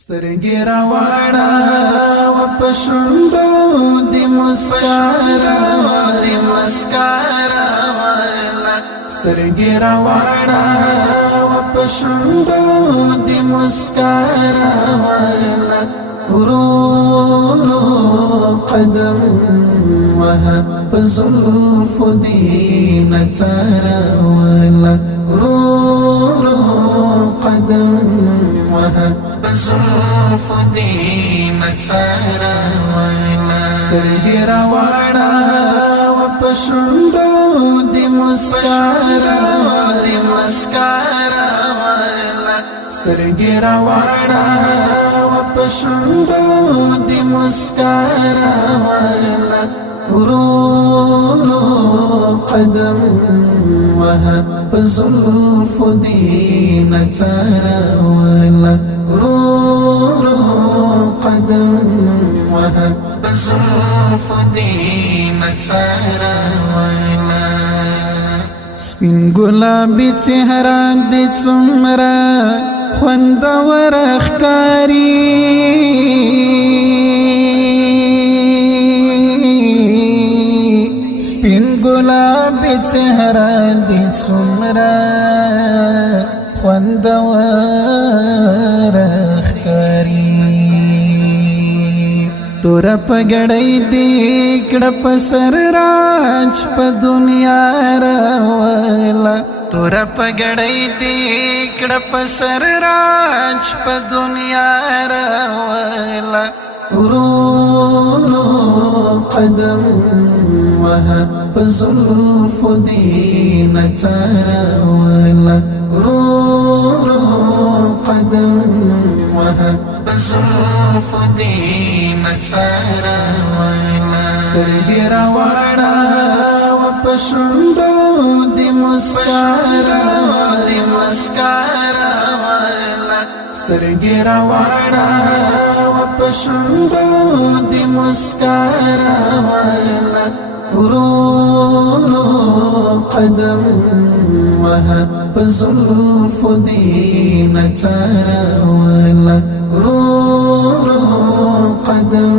سترګې راواړه و په شونډو دې مسکارا والا سترګې راواړه و په شونډو دې مسکارا والا ورو قدم وها په زلفو دې نڅارا والا ورو قدم وها زلف دی مسارا والا سترګې راواړه و په شونډو دې مسکارا والا سترګې راواړه و په شونډو دې مسکارا والا ورو قدم وها په زلفو دې نڅارا والا ورو قدم وها زلف دې مسارا والا سپین ګلابي چهره دې څومره خوندور ښکاري سپین ګلابي چهره دې څومره خوندور ښکاري تور پګړۍ دې کړه په سر راج په دنیا راواله تور پګړۍ دې کړه په سر راج په دنیا راواله ورو قدم وها په زلفو دې نڅارا والا ورو قدم وها په زلفو دې نڅارا والا سترګې راواړه و په شونډو دې مسکارا والا سترګې راواړه و په شونډو دې مسکارا والا ورو قدم وها په زلفو دې نڅارا والا ورو قدم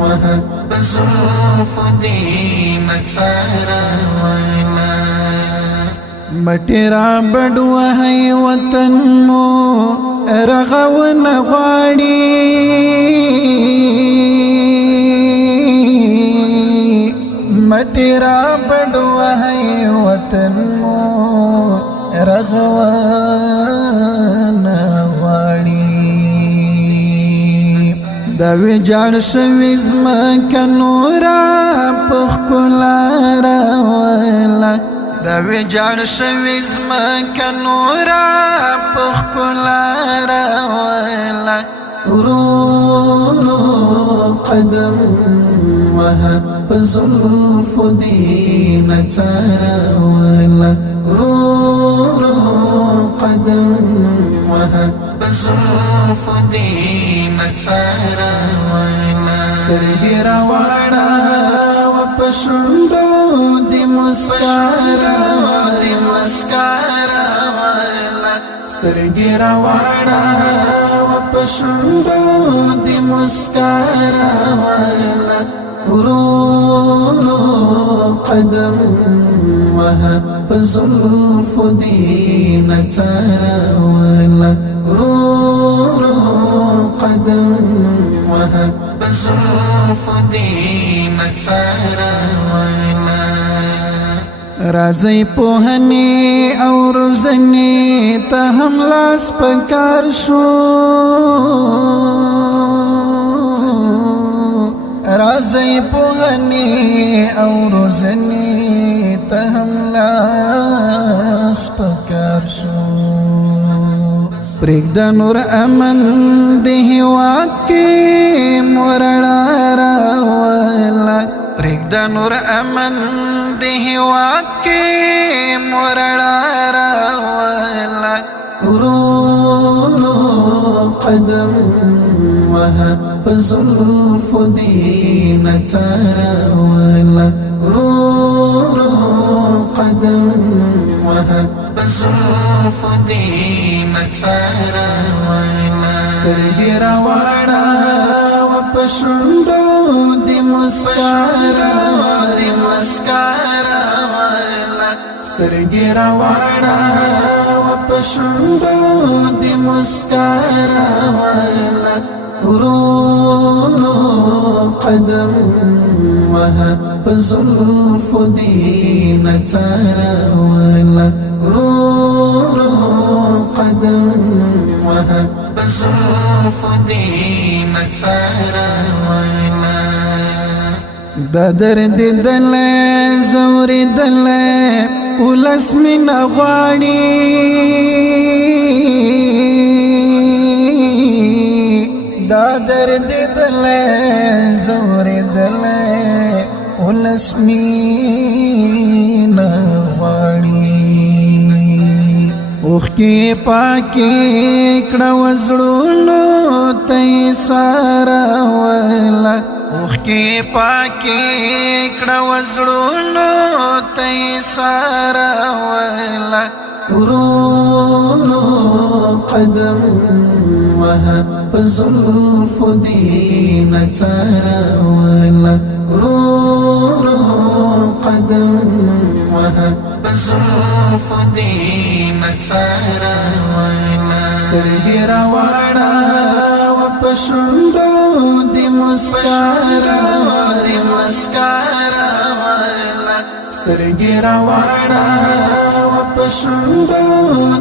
وها په زلفو دې نڅارا والا مټرا بډوه هي وطن مو رغون غواړي مټرا بډوه هي وطن مو رغون غواړي دا وجاړ شوي زمکه نورا پخ کولاره والا دا وجاړ شوي زمکه نورا پخ کولاره والا ورو قدم وها په زلفو دې نڅارا والا ورو قدم وها په زلفو دې نڅارا والا سترګې راواړه و په شونډو دې مسکارا والا سترګې راواړه و په شونډو دې مسکارا والا ورو قدم وها په زلفو دې نڅارا والا ورو قدم وها په زلفو دې نڅارا والا رازی پوهنی او روزنی ته هم لاس پکار شو رازی پوهنی او روزنی ته هم لاس پکار شو پرېږده نور امن د هېواد کې مورړه راواله پرېږده نور امن د هېواد کې مورړه راواله ورو قدم وها په زلفو دې نڅارا والا ورو قدم وها په زلفو دې مسارا والا سترګې راواړوه په شونډو دې مسکا راواړه سترګې راواړوه په شونډو دې مسکا راواړه ورو ورو قدم وهه په زلفو دې نڅا راواړه ورو ورو قدم وهه په زلفو دې نڅا راواړه دا درد دلې زوري دلې ولس مين غواړي دا درد دلې زوري دلې ولس مين غواړي اوخ کې پاکي کړه وزړونو ته سارا ولا اوخ کې پاکي کړه وزړونو ته سارا ولا ورو ورو قدم وهه په زلفو دې نڅا راواړه ورو ورو قدم وهه په زلفو دې نڅا راواړه سترګې راواړوه په شونډو دې مسکا راواړه سترګې راواړوه په شونډو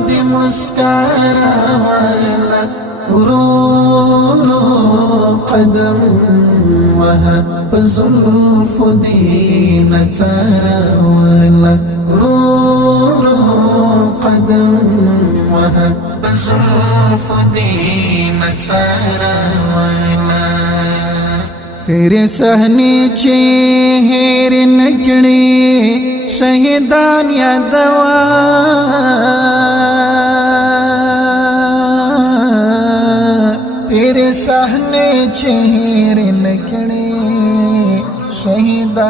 دې مسکا راواړه ورو ورو قدم وهه په زلفو دې نڅا راواړه ورو ورو قدم وهه په زلفو دې نڅا راواړه تیرے صحنی چہر نکڑی شہیدان یادوا تیرے صحنی چہر نکڑی شہیدان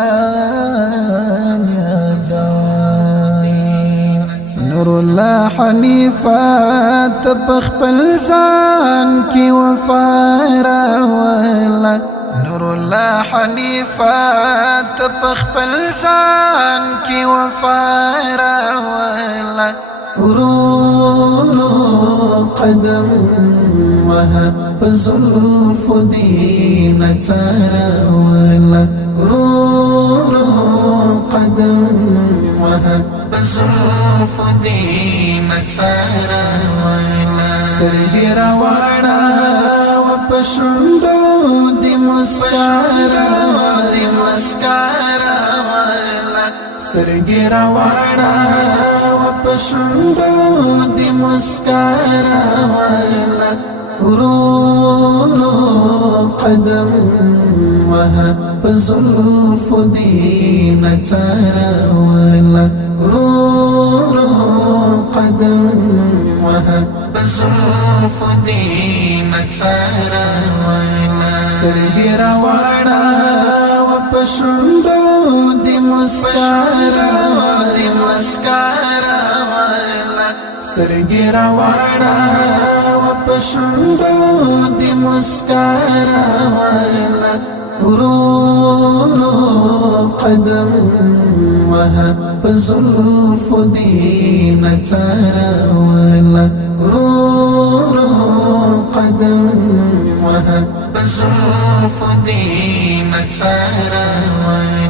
یادوا نور اللہ حنیفات پخپل زان کی وفارا والا نور الله حنیفات پخپل ځان کې وفا راوړه ورو ورو قدم وهه په زلفو دې نڅا راواړه ورو ورو قدم وهه په زلفو دې نڅا راواړه سترګې راواړوه په شونډو دې مسکا راواړه سترګې راواړوه په شونډو دې مسکا راواړه ورو ورو قدم وهه په زلفو دې نڅا راواړه ورو ورو قدم وهه په زلفو دې نڅا راواړه سترګې راواړوه په شونډو دې مسکا راواړه سترګې راواړوه په شونډو دې مسکا راواړه ورو ورو قدم وهه په زلفو دې نڅا راواړه ورو ورو قدم وهه په زلفو دې نڅا راواړه